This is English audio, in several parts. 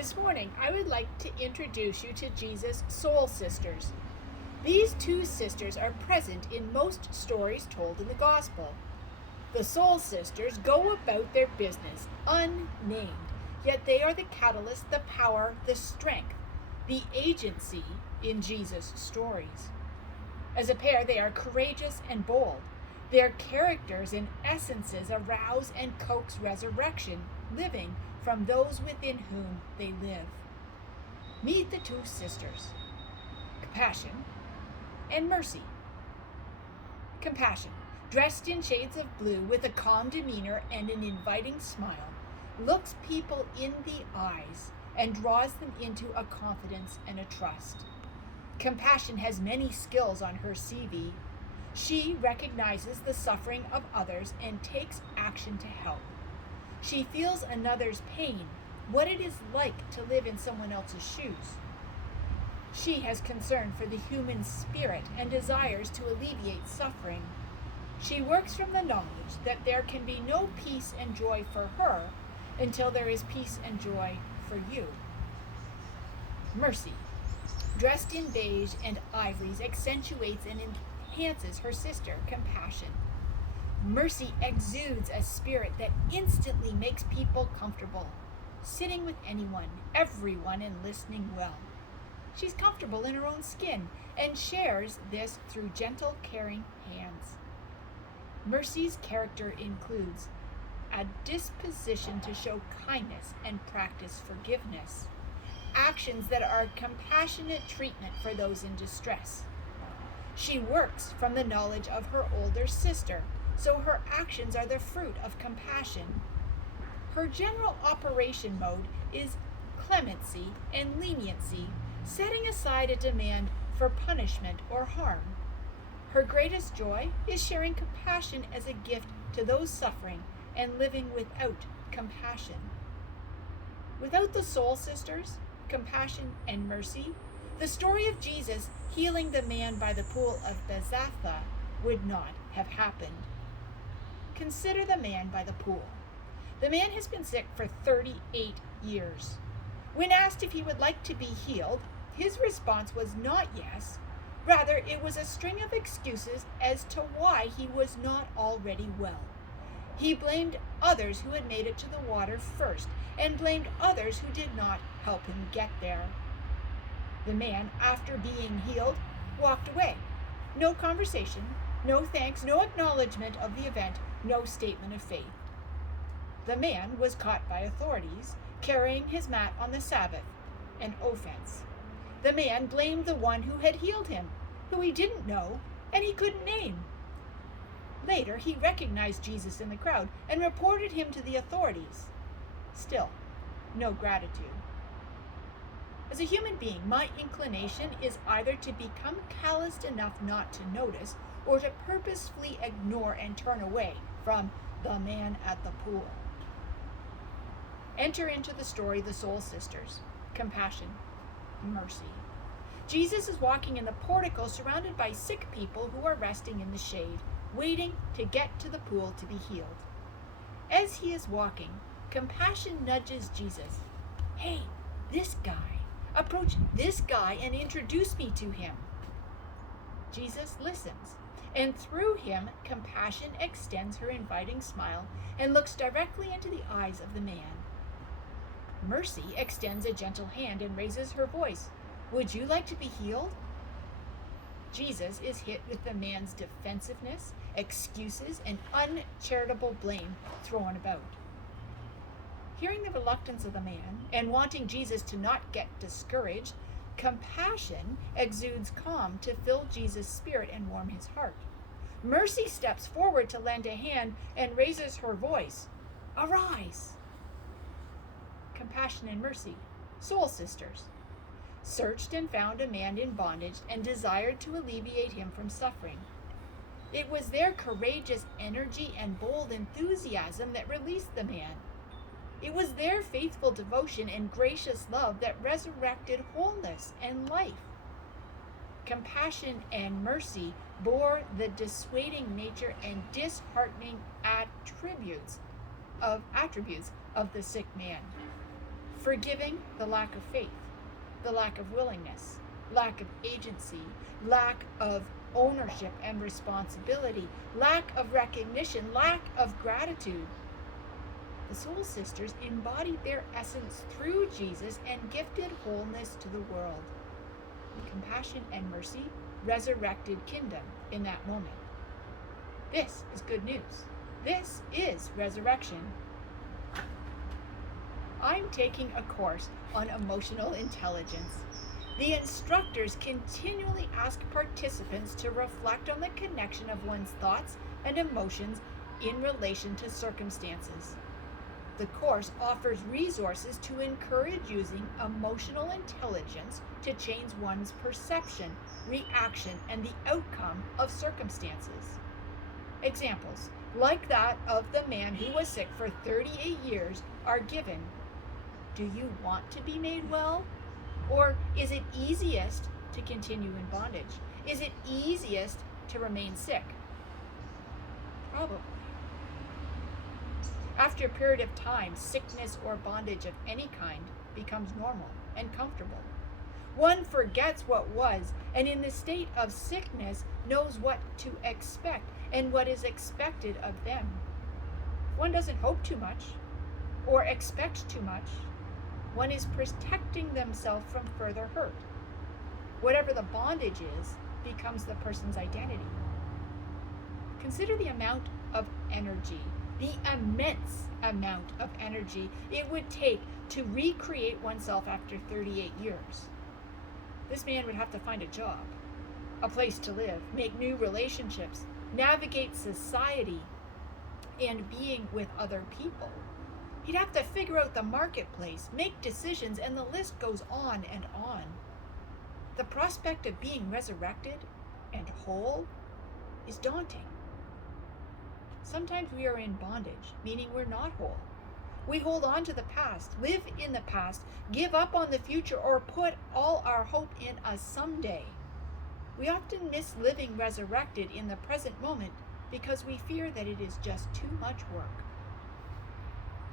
This morning, I would like to introduce you to Jesus' soul sisters. These two sisters are present in most stories told in the Gospel. The soul sisters go about their business unnamed, yet they are the catalyst, the power, the strength, the agency in Jesus' stories. As a pair, they are courageous and bold. Their characters and essences arouse and coax resurrection, living from those within whom they live. Meet the two sisters, Compassion and Mercy. Compassion, dressed in shades of blue with a calm demeanor and an inviting smile, looks people in the eyes and draws them into a confidence and a trust. Compassion has many skills on her CV. She recognizes the suffering of others and takes action to help. She feels another's pain, what it is like to live in someone else's shoes. She has concern for the human spirit and desires to alleviate suffering. She works from the knowledge that there can be no peace and joy for her until there is peace and joy for you. Mercy, dressed in beige and ivories, accentuates and enhances her sister, Compassion. Mercy exudes a spirit that instantly makes people comfortable, sitting with anyone, everyone, and listening well. She's comfortable in her own skin and shares this through gentle, caring hands. Mercy's character includes a disposition to show kindness and practice forgiveness, actions that are compassionate treatment for those in distress. She works from the knowledge of her older sister, so her actions are the fruit of compassion. Her general operation mode is clemency and leniency, setting aside a demand for punishment or harm. Her greatest joy is sharing compassion as a gift to those suffering and living without compassion. Without the soul sisters, Compassion and Mercy, the story of Jesus healing the man by the pool of Bethesda would not have happened. Consider the man by the pool. The man has been sick for 38 years. When asked if he would like to be healed, his response was not yes. Rather, it was a string of excuses as to why he was not already well. He blamed others who had made it to the water first, and blamed others who did not help him get there. The man, after being healed, walked away. No conversation, no thanks, no acknowledgement of the event, no statement of faith. The man was caught by authorities, carrying his mat on the Sabbath, an offense. The man blamed the one who had healed him, who he didn't know and he couldn't name. Later, he recognized Jesus in the crowd and reported him to the authorities. Still, no gratitude. As a human being, my inclination is either to become calloused enough not to notice or to purposefully ignore and turn away from the man at the pool. Enter into the story the soul sisters, Compassion, Mercy. Jesus is walking in the portico surrounded by sick people who are resting in the shade, waiting to get to the pool to be healed. As he is walking, Compassion nudges Jesus. Hey, this guy. Approach this guy and introduce me to him. Jesus listens, and through him, Compassion extends her inviting smile and looks directly into the eyes of the man. Mercy extends a gentle hand and raises her voice. Would you like to be healed? Jesus is hit with the man's defensiveness, excuses, and uncharitable blame thrown about. Hearing the reluctance of the man and wanting Jesus to not get discouraged, Compassion exudes calm to fill Jesus' spirit and warm his heart. Mercy steps forward to lend a hand and raises her voice. Arise! Compassion and Mercy, soul sisters, searched and found a man in bondage and desired to alleviate him from suffering. It was their courageous energy and bold enthusiasm that released the man. It was their faithful devotion and gracious love that resurrected wholeness and life. Compassion and Mercy bore the dissuading nature and disheartening attributes of the sick man. Forgiving the lack of faith, the lack of willingness, lack of agency, lack of ownership and responsibility, lack of recognition, lack of gratitude. The Soul Sisters embodied their essence through Jesus and gifted wholeness to the world. Compassion and mercy resurrected kingdom in that moment. This is good news. This is resurrection. I'm taking a course on emotional intelligence. The instructors continually ask participants to reflect on the connection of one's thoughts and emotions in relation to circumstances. The course offers resources to encourage using emotional intelligence to change one's perception, reaction, and the outcome of circumstances. Examples, like that of the man who was sick for 38 years, are given. Do you want to be made well? Or is it easiest to continue in bondage? Is it easiest to remain sick? Probably. After a period of time, sickness or bondage of any kind becomes normal and comfortable. One forgets what was, and in the state of sickness knows what to expect and what is expected of them. One doesn't hope too much or expect too much. One is protecting themselves from further hurt. Whatever the bondage is becomes the person's identity. Consider the amount of energy, the immense amount of energy it would take to recreate oneself after 38 years. This man would have to find a job, a place to live, make new relationships, navigate society, and being with other people. He'd have to figure out the marketplace, make decisions, and the list goes on and on. The prospect of being resurrected and whole is daunting. Sometimes we are in bondage, meaning we're not whole. We hold on to the past, live in the past, give up on the future, or put all our hope in a someday. We often miss living resurrected in the present moment because we fear that it is just too much work.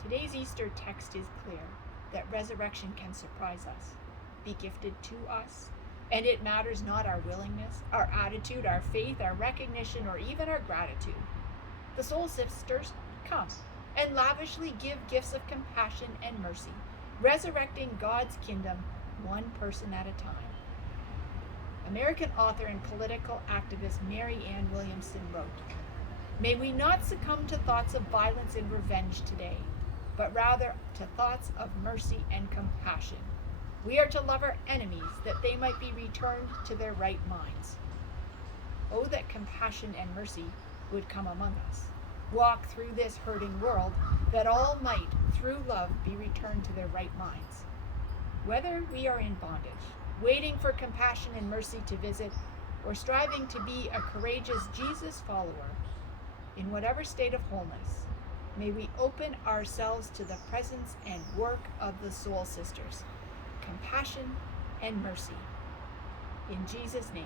Today's Easter text is clear that resurrection can surprise us, be gifted to us, and it matters not our willingness, our attitude, our faith, our recognition, or even our gratitude. The Soul Sisters come and lavishly give gifts of compassion and mercy, resurrecting God's kingdom one person at a time. American author and political activist Mary Ann Williamson wrote, "May we not succumb to thoughts of violence and revenge today, but rather to thoughts of mercy and compassion. We are to love our enemies that they might be returned to their right minds." Oh, that compassion and mercy would come among us, walk through this hurting world, that all might, through love, be returned to their right minds. Whether we are in bondage, waiting for compassion and mercy to visit, or striving to be a courageous Jesus follower, in whatever state of wholeness, may we open ourselves to the presence and work of the Soul Sisters, compassion and mercy. In Jesus' name.